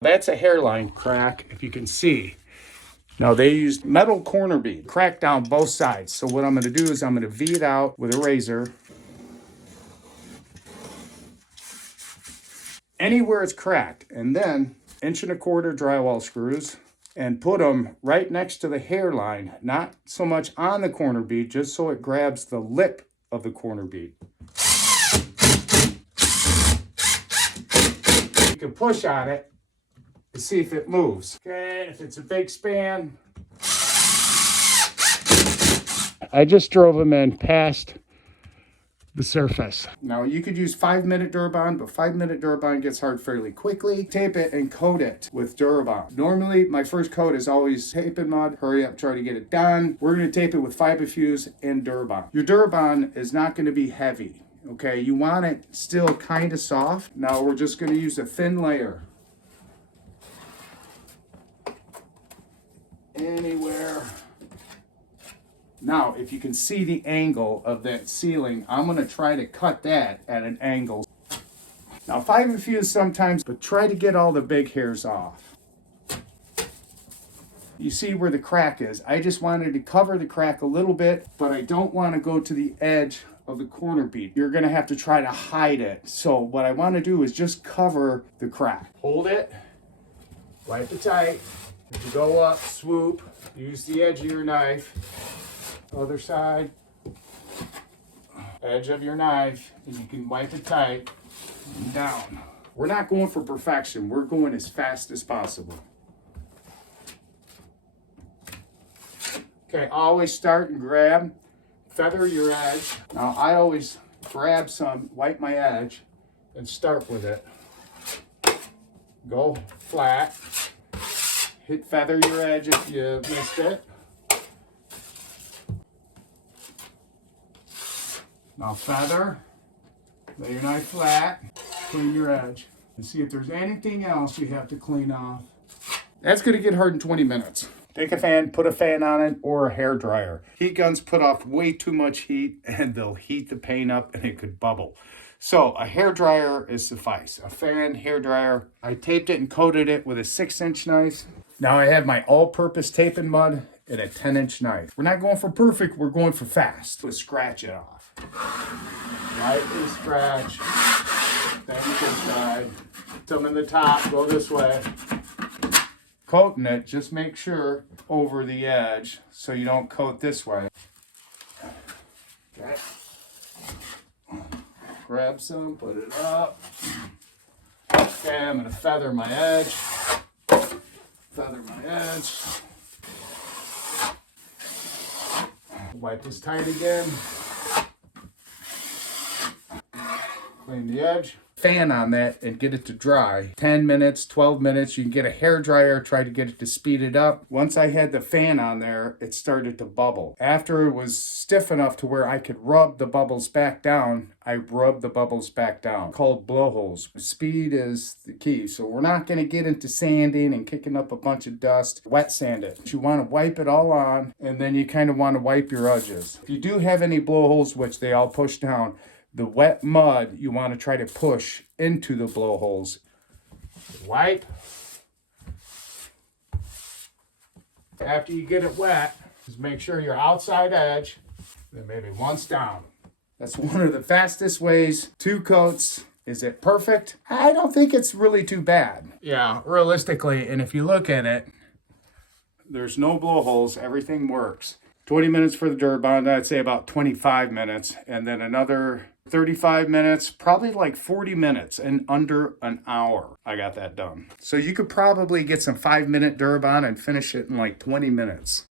That's a hairline crack, if you can see. Now they used metal corner bead, cracked down both sides. So what I'm gonna do is I'm gonna V it out with a razor. Anywhere it's cracked, and then 1.25" drywall screws and put them right next to the hairline, not so much on the corner bead, just so it grabs the lip of the corner bead. You can push on it to see if it moves. Okay, if it's a big span. I just drove them in past the surface. Now you could use 5-minute Durabond, but 5-minute Durabond gets hard fairly quickly. Tape it and coat it with Durabond. Normally my first coat is always tape and mud. Hurry up, try to get it done. We're gonna tape it with Fibofuse and Durabond. Your Durabond is not gonna be heavy, okay? You want it still kind of soft. Now we're just gonna use a thin layer. Anywhere. Now, if you can see the angle of that ceiling, I'm going to try to cut that at an angle. Now, Fibofuse sometimes, but try to get all the big hairs off. You see where the crack is. I just wanted to cover the crack a little bit, but I don't want to go to the edge of the corner bead. You're going to have to try to hide it. So what I want to do is just cover the crack. Hold it, wipe it tight. If you go up, swoop, use the edge of your knife. Other side, edge of your knife, and you can wipe it tight and down. We're not going for perfection. We're going as fast as possible. Okay, always start and grab, feather your edge. Now I always grab some, wipe my edge, and start with it. Go flat. Hit feather your edge if you missed it. Now feather, lay your knife flat, clean your edge, and see if there's anything else you have to clean off. That's gonna get hard in 20 minutes. Take a fan, put a fan on it, or a hair dryer. Heat guns put off way too much heat and they'll heat the paint up and it could bubble. So a hair dryer is suffice. A fan, hair dryer. I taped it and coated it with a 6-inch knife. Now I have my all-purpose tape and mud and a 10-inch knife. We're not going for perfect, we're going for fast. Let's scratch it off. Lightly scratch, then this side, some in the top, go this way. Coating it, just make sure over the edge so you don't coat this way. Okay. Grab some, put it up. Okay, I'm gonna feather my edge. Feather my edge. Wipe this tight again. Clean the edge. Fan on that and get it to dry. 10 minutes, 12 minutes. You can get a hair dryer, try to get it to speed it up. Once I had the fan on there, it started to bubble. After it was stiff enough to where I could rub the bubbles back down, I rubbed the bubbles back down. Called blowholes. Speed is the key. So we're not going to get into sanding and kicking up a bunch of dust. Wet sand it. You want to wipe it all on, and then you kind of want to wipe your edges. If you do have any blowholes, which they all push down, the wet mud, you want to try to push into the blowholes. Wipe. After you get it wet, just make sure your outside edge, then maybe once down. That's one of the fastest ways. 2 coats. Is it perfect? I don't think it's really too bad. Yeah, realistically, and if you look at it, there's no blowholes. Everything works. 20 minutes for the Durabond, I'd say about 25 minutes, and then another 35 minutes, probably like 40 minutes, and under an hour I got that done. So you could probably get some 5-minute Durabond and finish it in like 20 minutes.